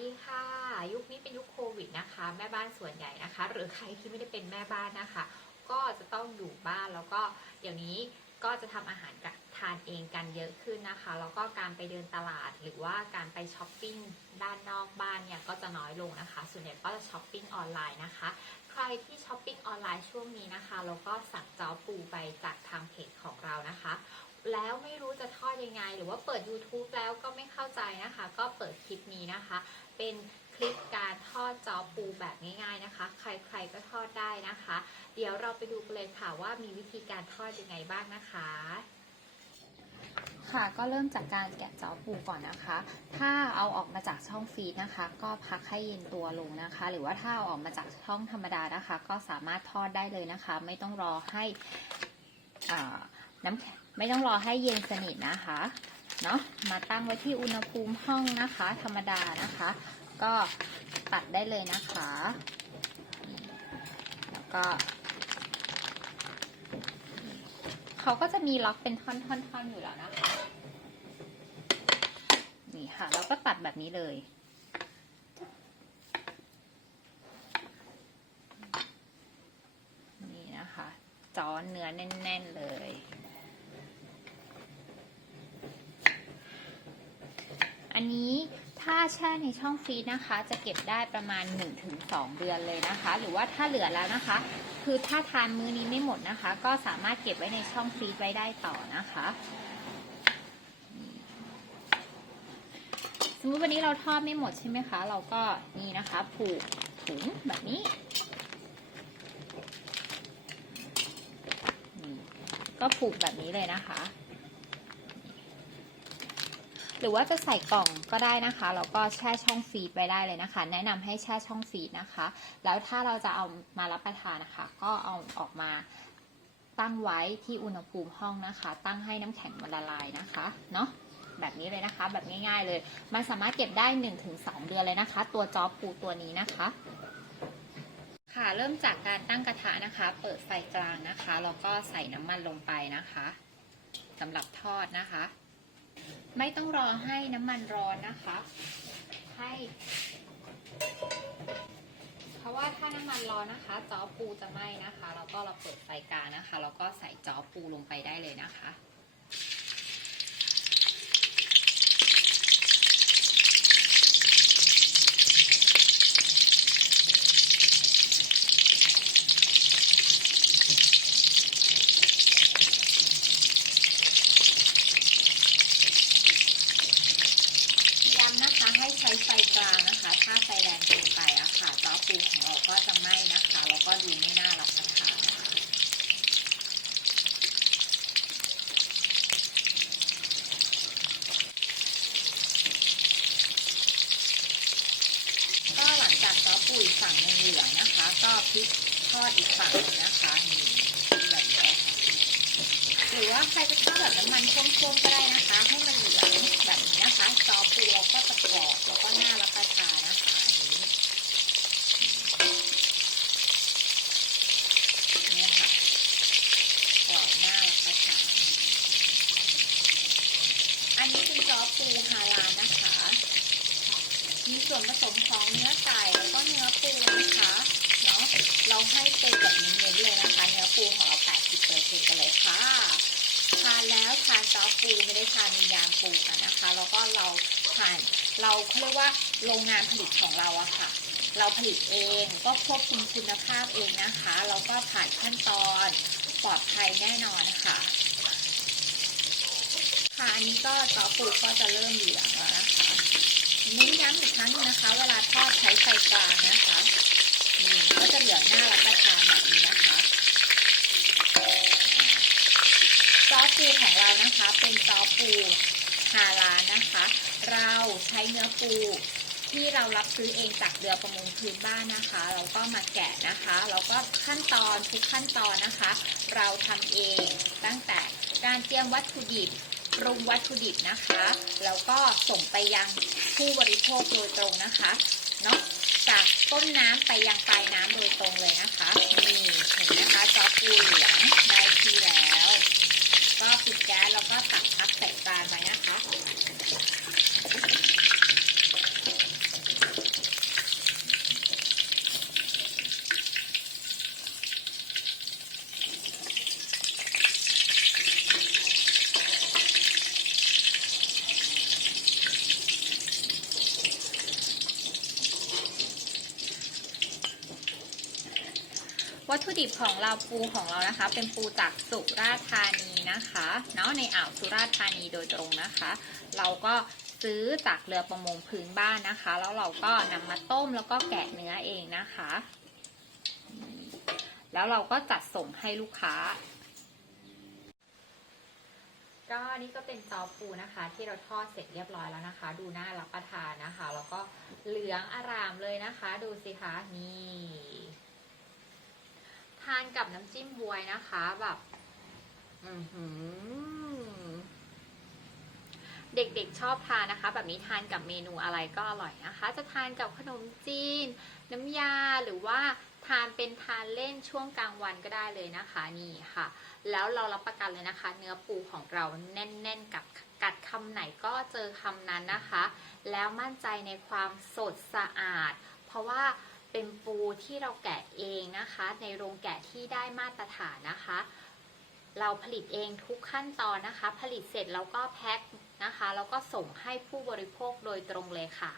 ดีค่ะ ยุคนี้เป็นยุคโควิดนะคะ แม่บ้านส่วนใหญ่นะคะ หรือใครที่ไม่ได้เป็นแม่บ้านนะคะ ก็จะต้องอยู่บ้านแล้วก็เดี๋ยวนี้ก็จะทำอาหารกับทานเองกันเยอะขึ้นนะคะ แล้วก็การไปเดินตลาดหรือว่าการไปช้อปปิ้งด้านนอกบ้านเนี่ยก็จะน้อยลงนะคะ ส่วนใหญ่ก็จะช้อปปิ้งออนไลน์นะคะ ใครที่ช้อปปิ้งออนไลน์ช่วงนี้นะคะแล้วก็สั่งจ้อปูไปจากทางเพจของเรานะคะ แล้วไม่รู้จะทอดยังไง หรือว่าเปิด YouTube แล้วก็ไม่เข้าใจนะคะ ก็เปิดคลิปนี้นะคะ เป็นคลิปการทอดจอปูแบบง่าย ๆนะคะ ใครๆก็ทอดได้นะคะ เดี๋ยวเราไปดูกันเลยค่ะว่ามีวิธีการทอดยังไงบ้างนะคะค่ะก็เริ่มจากการแกะจ้อปูก่อนนะคะ ถ้าเอาออกมาจากช่องฟรีซนะคะ ก็พักให้เย็นตัวลงนะคะ หรือว่าถ้าเอาออกมาจากช่องธรรมดานะคะ ก็สามารถทอดได้เลยนะคะ ไม่ต้องรอให้น้ำแข็ง ไม่ต้องรอให้เย็นสนิทนะคะเนาะมาตั้งไว้ที่อุณหภูมิห้องนะคะ ธรรมดานะคะ ก็ตัดได้เลยนะคะ แล้วก็เขาก็จะมีล็อกเป็นท่อนๆ ๆ อยู่แล้วนะคะ นี่ค่ะแล้วก็ตัดแบบนี้เลยนี่นะคะจ้อนเนื้อแน่น ๆ เลย อันนี้ถ้าแช่ในช่องฟรีซนะคะ จะเก็บได้ประมาณ 1-2 เดือนเลยนะคะ หรือว่าถ้าเหลือแล้วนะคะ คือถ้าทานมื้อนี้ไม่หมดนะคะ ก็สามารถเก็บไว้ในช่องฟรีซไว้ได้ต่อนะคะ สมมติวันนี้เราทอดไม่หมดใช่ไหมคะ เราก็นี่นะคะ ผูกถุงแบบนี้นี่ก็ผูกแบบนี้เลยนะคะ หรือว่าจะใส่กล่องก็ได้นะคะแล้วก็แช่ช่องฟรีซไว้ได้เลยนะคะ แนะนำให้แช่ช่องฟรีซนะคะ แล้วถ้าเราจะเอามารับประทานนะคะ ก็เอาออกมาตั้งไว้ที่อุณหภูมิห้องนะคะ ตั้งให้น้ำแข็งมันละลายนะคะเนาะแบบนี้เลยนะคะ แบบง่ายๆเลย มันสามารถเก็บได้ 1-2 เดือนเลยนะคะ ตัวจอปูตัวนี้นะคะค่ะเริ่มจากการตั้งกระทะนะคะ เปิดไฟกลางนะคะแล้วก็ใส่น้ำมันลงไปนะคะสำหรับทอดนะคะ ไม่ต้องรอให้น้ำมันร้อนนะคะ ให้ เพราะว่าถ้าน้ำมันร้อนนะคะจอปูจะไหม้นะคะ แล้วก็เราเปิดไฟกลางนะคะ แล้วก็ใส่จอปูลงไปได้เลยนะคะ ย้ำนะคะให้ใช้ไฟกลางนะคะ ถ้าไฟแรงเกินไปอะค่ะจ้อปูของเราก็จะไหม้นะคะ แล้วก็ดูไม่น่ารับประทานนะคะ ก็หลังจากจ้อ ปูอีกฝั่งหนึ่งเหลืองนะคะ ก็พลิกทอดอีกฝั่งนะคะนี่แบบนี้หรือว่าใครจะทอดแบบน้ำมันท่วมๆก็ได้นะคะ ให้มันเหลืองแบบนี้นะคะจ้อปูเราก็จะกรอบแล้วก็น่ารับประทานนะคะอันนี้เนี่ยค่ะกรอบน่ารับประทานอันนี้เป็นจ้อปูฮาลานะคะ มีส่วนผสมของเนื้อไก่แล้วก็เนื้อปูนะคะเนาะเราให้ปูแบบเน้นๆเลยนะคะ เนื้อปูของเรา80เปอร์เซ็นต์กันเลยค่ะทานแล้วทานจ้อปูไม่ได้ทานวิญญาณปูกันนะคะ แล้วก็เราทานเราเขาเรียกว่าโรงงานผลิตของเราอะค่ะ เราผลิตเองก็ควบคุมคุณภาพเองนะคะแล้วก็ผ่านขั้นตอนปลอดภัยแน่นอนค่ะค่ะอันนี้ก็จ้อปูก็จะเริ่มเหลืองแล้วนะคะ เน้นย้ำอีกครั้งนะคะ เวลาทอดใช้ไฟกลางนะคะนี่ก็จะเหลืองหน้ารับประทานแบบนี้นะคะซอสปูของเรานะคะ เป็นซอสปูฮาลานะคะ เราใช้เนื้อปูที่เรารับซื้อเองจากเรือประมงพื้นบ้านนะคะ เราก็มาแกะนะคะแล้วก็ขั้นตอนทุกขั้นตอนนะคะ เราทำเองตั้งแต่การเตรียมวัตถุดิบ ปรุงวัตถุดิบนะคะ แล้วก็ส่งไปยังผู้บริโภคโดยตรงนะคะเนาะจากต้นน้ำไปยังปลายน้ำโดยตรงเลยนะคะนี่เห็นนะคะจอปูเหลืองได้ที่แล้ว ก็ปิดแก๊สแล้วก็ตักพักใส่จานไว้นะคะ วัตถุดิบของเราปูของเรานะคะ เป็นปูจากสุราษฎร์ธานีนะคะเนาะในอ่าวสุราษฎร์ธานีโดยตรงนะคะ เราก็ซื้อจากเรือประมงพื้นบ้านนะคะ แล้วเราก็นำมาต้มแล้วก็แกะเนื้อเองนะคะ แล้วเราก็จัดส่งให้ลูกค้า ก็นี่ก็เป็นจอปูนะคะ ที่เราทอดเสร็จเรียบร้อยแล้วนะคะ ดูน่ารับประทานนะคะ แล้วก็เหลืองอารามเลยนะคะ ดูสิคะนี่านกับน้ำจิ้มบวยนะคะแบบเด็กๆชอบทานนะคะ แบบนี้ทานกับเมนูอะไรก็อร่อยนะคะ จะทานกับขนมจีน น้ำยาหรือว่าทานเป็นทานเล่นช่วงกลางวันก็ได้เลยนะคะนี่ค่ะ แล้วเรารับประกันเลยนะคะ เนื้อปูของเราแน่นๆกับกัดคำไหนก็เจอคำนั้นนะคะ แล้วมั่นใจในความสดสะอาด เพราะว่า เป็นปูที่เราแกะเองนะคะ ในโรงแกะที่ได้มาตรฐานนะคะ เราผลิตเองทุกขั้นตอนนะคะ ผลิตเสร็จแล้วก็แพ็คนะคะ แล้วก็ส่งให้ผู้บริโภคโดยตรงเลยค่ะ